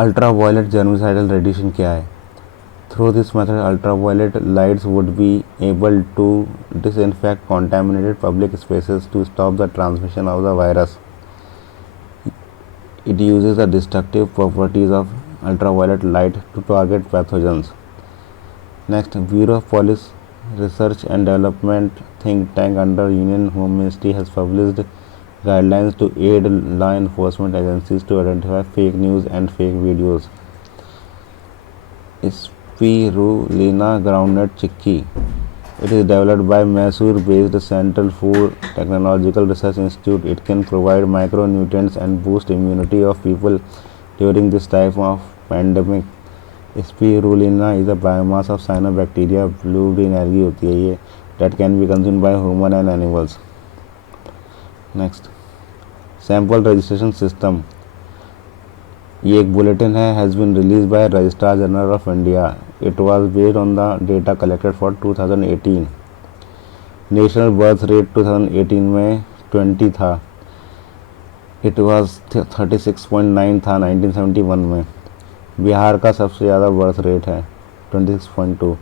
Ultraviolet germicidal radiation क्या है? Through this method ultraviolet lights would be able to disinfect contaminated public spaces to stop the transmission of the virus. It uses the destructive properties of ultraviolet light to target pathogens. Next, Bureau of Police Research and Development think tank under Union Home Ministry has published guidelines to aid law enforcement agencies to identify fake news and fake videos. Spirulina groundnut chickpea. It is developed by Mysore-based Central Food Technological Research Institute. It can provide micronutrients and boost immunity of people during this type of pandemic. Spirulina is a biomass of cyanobacteria, blue-green algae होती है ये, that can be consumed by human and animals. Next, sample registration system. ये एक bulletin है, has been released by Registrar General of India. It was based on the data collected for 2018. National birth rate 2018 में 20 था. It was 36.9 था 1971 में. बिहार का सबसे ज़्यादा बर्थ रेट है 26.2,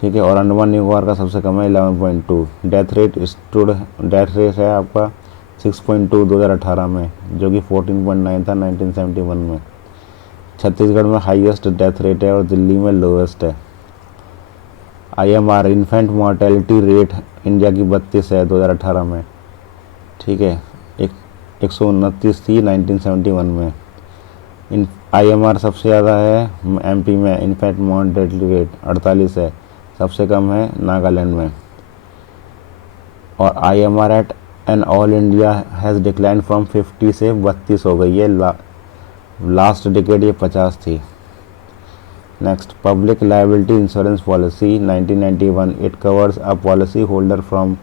ठीक है, और अंडमान निकोबार का सबसे कम है 11.2. डेथ रेट है आपका 6.2 2018 में, जो कि 14.9 था 1971 में. छत्तीसगढ़ में हाईएस्ट डेथ रेट है और दिल्ली में लोएस्ट है. IMR infant mortality rate India की 32 है 2018 में, ठीक है, 129 थी 1971 में. IMR सबसे ज़्यादा है MP में, इन्फेंट मॉर्टेलिटी रेट 48 है, सबसे कम है नागालैंड में. और IMR at an all India has decline from 50 से 32 हो गई है. लास्ट डिकेड ये 50 थी. Next, public liability insurance policy 1991. It covers a policy holder from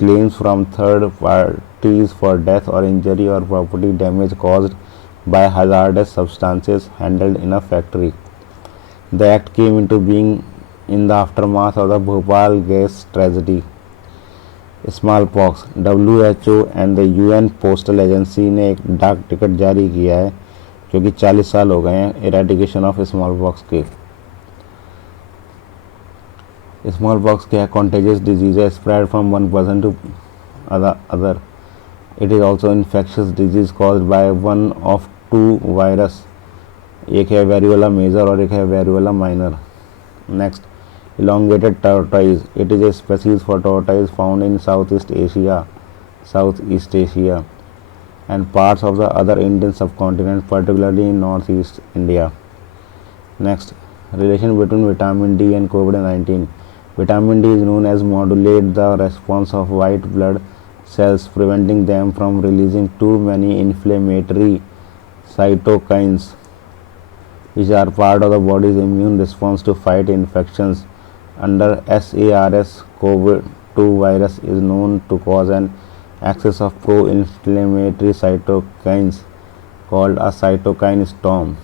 claims from third parties for death or injury or property damage caused by hazardous substances handled in a factory. The act came into being in the aftermath of the Bhopal gas tragedy. Smallpox. WHO and the UN Postal Agency ने एक डाक ticket जारी किया है, क्योंकि 40 साल हो गए हैं इरेडिकेशन ऑफ स्मॉलपॉक्स के. स्मॉलपॉक्स क्या है? कॉन्टेजियस डिजीज है, spread from one person to other. It is also infectious disease caused by one of two virus. एक है वेरियोला मेजर और एक है variola minor. Next, elongated tortoise. It is a species for tortoise found in Southeast Asia and parts of the other Indian subcontinent, particularly in Northeast India. Next, relation between vitamin D and COVID-19. Vitamin D is known as modulate the response of white blood cells, preventing them from releasing too many inflammatory cytokines, which are part of the body's immune response to fight infections. Under SARS, COVID-2 virus is known to cause an excess of pro-inflammatory cytokines called a cytokine storm.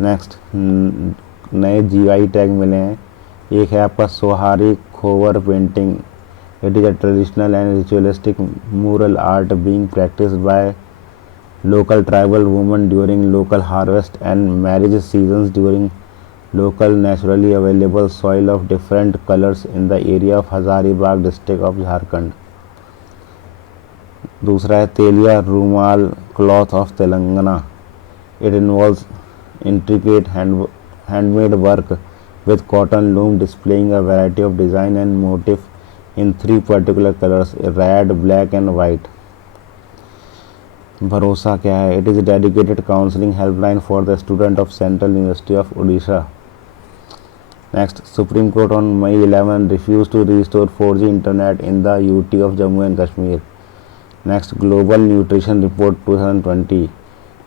Next, नए GI tag मिले हैं. एक है आपका Sohrai Khovar painting. It is a traditional and ritualistic mural art being practiced by local tribal women during local harvest and marriage seasons during local naturally available soil of different colors in the area of Hazaribagh district of Jharkhand. दूसरा है तेलिया रूमाल cloth of Telangana. It involves intricate handmade work with cotton loom displaying a variety of design and motif in 3 particular colors, red, black and white. भरोसा क्या है? It is a dedicated counseling helpline for the student of Central University of Odisha. Next, Supreme Court on May 11 refused to restore 4G internet in the UT of Jammu and Kashmir. Next, Global Nutrition Report 2020.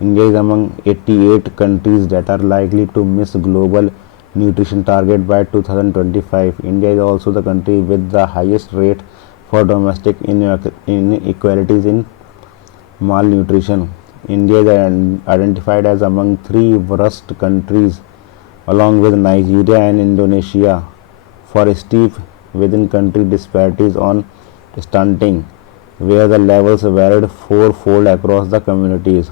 India is among 88 countries that are likely to miss global nutrition target by 2025. India is also the country with the highest rate for domestic inequalities in malnutrition. India is identified as among 3 worst countries along with Nigeria and Indonesia for steep within-country disparities on stunting, where the levels varied 4-fold across the communities.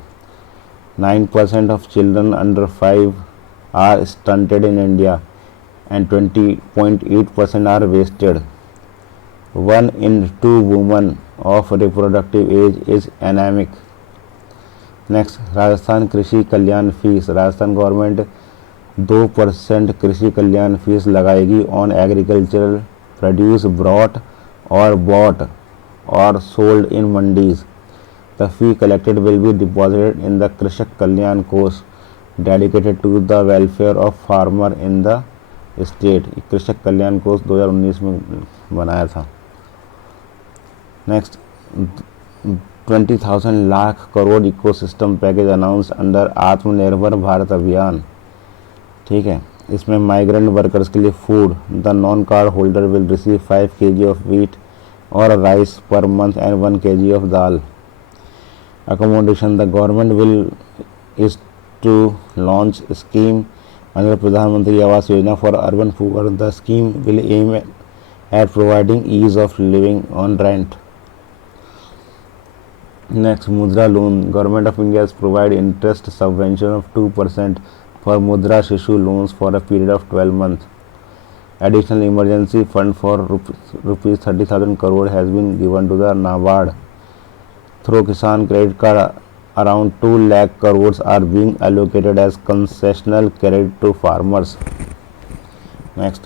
9% of children under 5 are stunted in India and 20.8% are wasted. 1 in 2 women of reproductive age is anemic. Next, Rajasthan Krishi Kalyan fees. Rajasthan government 2% Krishi Kalyan fees लगाएगी on agricultural produce brought और bought और sold in mandis. The fee collected will be deposited in the Krishak Kalyan Kosh dedicated to the welfare of farmer in the state. Krishak Kalyan Kosh 2019 में बनाया था। Next, 20,000 lakh crore ecosystem package announce under Atmanirbhar Bharat अभियान। ठीक है, इसमें माइग्रेंट वर्कर्स के लिए food, the non card holder will receive 5 kg of wheat और rice per month and 1 kg of dal. Accommodation, the government will is to launch scheme under Pradhan Mantri Awas Yojana for urban poor. The scheme will aim at providing ease of living on rent. Next, Mudra loan. Government of India has provided interest subvention of 2% for Mudra Shishu loans for a period of 12 months. Additional emergency fund for rupees 30,000 crore has been given to the NABARD. Through Kisan Credit Card, around 2 lakh crores are being allocated as concessional credit to farmers. Next,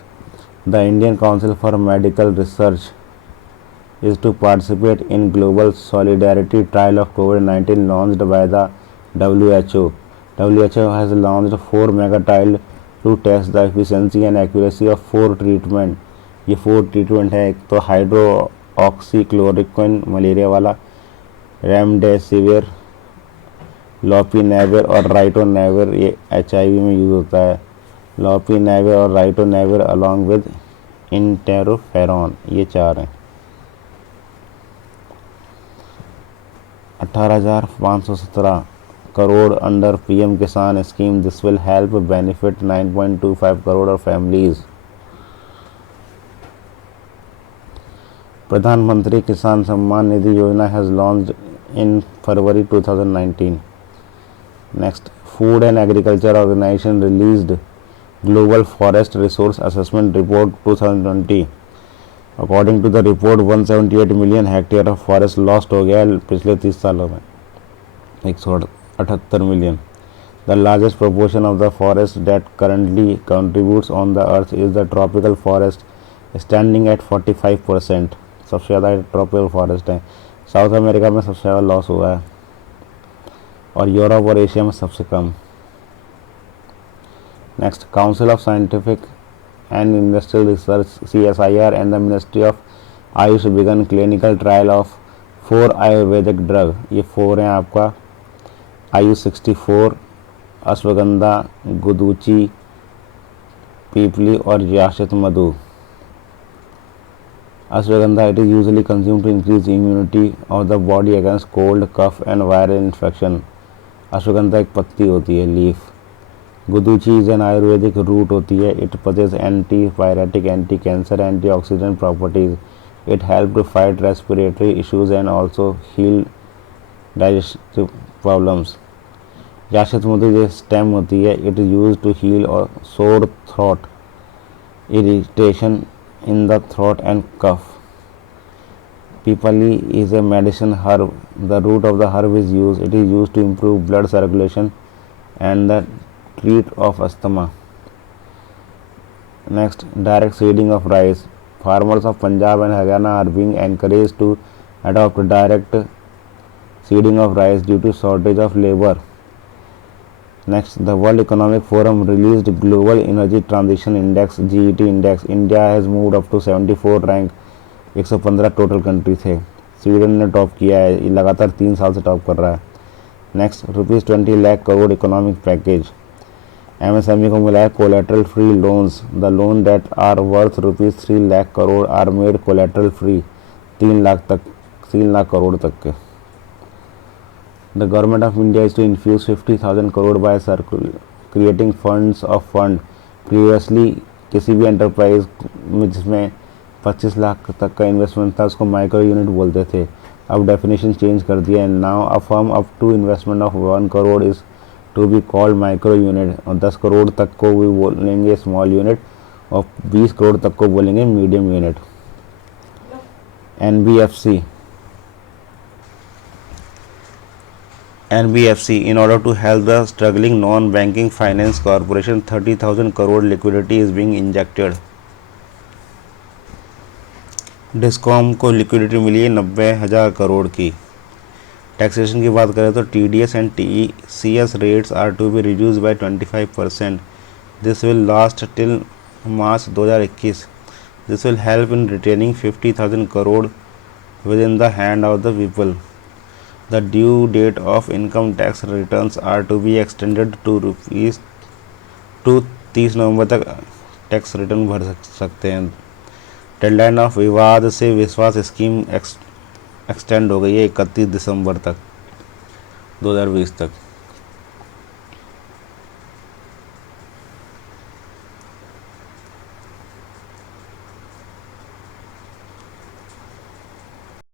the Indian Council for Medical Research is to participate in global solidarity trial of COVID-19 launched by the WHO. WHO has launched 4 mega trial to test the efficiency and accuracy of 4 treatment. ये 4 treatment है, एक तो hydroxychloroquine malaria वाला, remdesivir, लोपिनेविर और राइटोनेविर, ये HIV में use होता है। लोपिनेविर और राइटोनेविर अलॉन्ग विद इंटरोफेरॉन, ये 4 हैं। 18,517 crore under PM Kisan scheme. This will help benefit 9.25 crore of families. Pradhan Mantri Kisan Samman Nidhi Yojana has launched in February 2019। Next, food and agriculture organization released global forest resource assessment report 2020। According to the report 178 million hectare of forest lost हो गया है पिछले 30 सालों में, 178 million. The largest proportion of the forest that currently contributes on the earth is the tropical forest standing at 45%। सबसे ज़्यादा tropical forest है। South America में सबसे ज़्यादा लॉस हुआ है और यूरोप और एशिया में सबसे कम। Next, council of scientific and Industrial Research CSIR and the Ministry of Ayush began clinical trial of 4 Ayurvedic drug. ये 4 हैं आपका आयुष 64, अश्वगंधा, गुदूची, पीपली और yashti madhu. Ashwagandha, it is usually consumed to increase immunity of the body against cold, cough and viral infection. Ashwagandha एक पत्ती होती है, leaf. Guduchi is an Ayurvedic root होती है। It possess anti pyretic, anti cancer, anti oxidant properties. It help to fight respiratory issues and also heal digestive problems. Yashti madhu जो stem होती है, it is use to heal और sore throat, irritation in the throat and cough. Pippali is a medicine herb. The root of the herb is used. It is used to improve blood circulation and the treat of asthma. Next, direct seeding of rice. Farmers of Punjab and Haryana are being encouraged to adopt direct seeding of rice due to shortage of labor. Next, the World Economic Forum released Global Energy Transition Index GET index. India has moved up to 74 rank. 115 total country थे। Sweden ने top किया है, ये लगातार 3 साल से top कर रहा है। Next, ₹20 lakh crore economic package. MSME को मिला है collateral free loans. The loan that are worth ₹3 lakh crore are made collateral free. 3 lakh crore तक के। The government of India is to infuse 50,000 crore by creating funds of fund. Previously किसी भी एंटरप्राइज में जिसमें 25 लाख तक का इन्वेस्टमेंट था उसको माइक्रो यूनिट बोलते थे। अब डेफिनेशन चेंज कर दिया है। Now a firm up to investment of 1 crore is to be called micro unit, और 10 करोड़ तक को भी बोलेंगे स्मॉल यूनिट, और 20 करोड़ तक को बोलेंगे medium unit. NBFC, in order to help the struggling non-banking finance corporation, 30,000 crore liquidity is being injected। Discom को लिक्विडिटी मिली है 90,000 करोड़ की। टैक्सेशन की बात करें तो TDS and TCS rates are to be reduce by 25%। This will last till March 2021। This will help in retaining 50,000 crore within the hand of the people. The due date of income tax returns are to be extended to 30 November तक tax return भर सकते हैं। Deadline of विवाद से विश्वास scheme extend हो गई है 31 दिसंबर तक 2020 तक।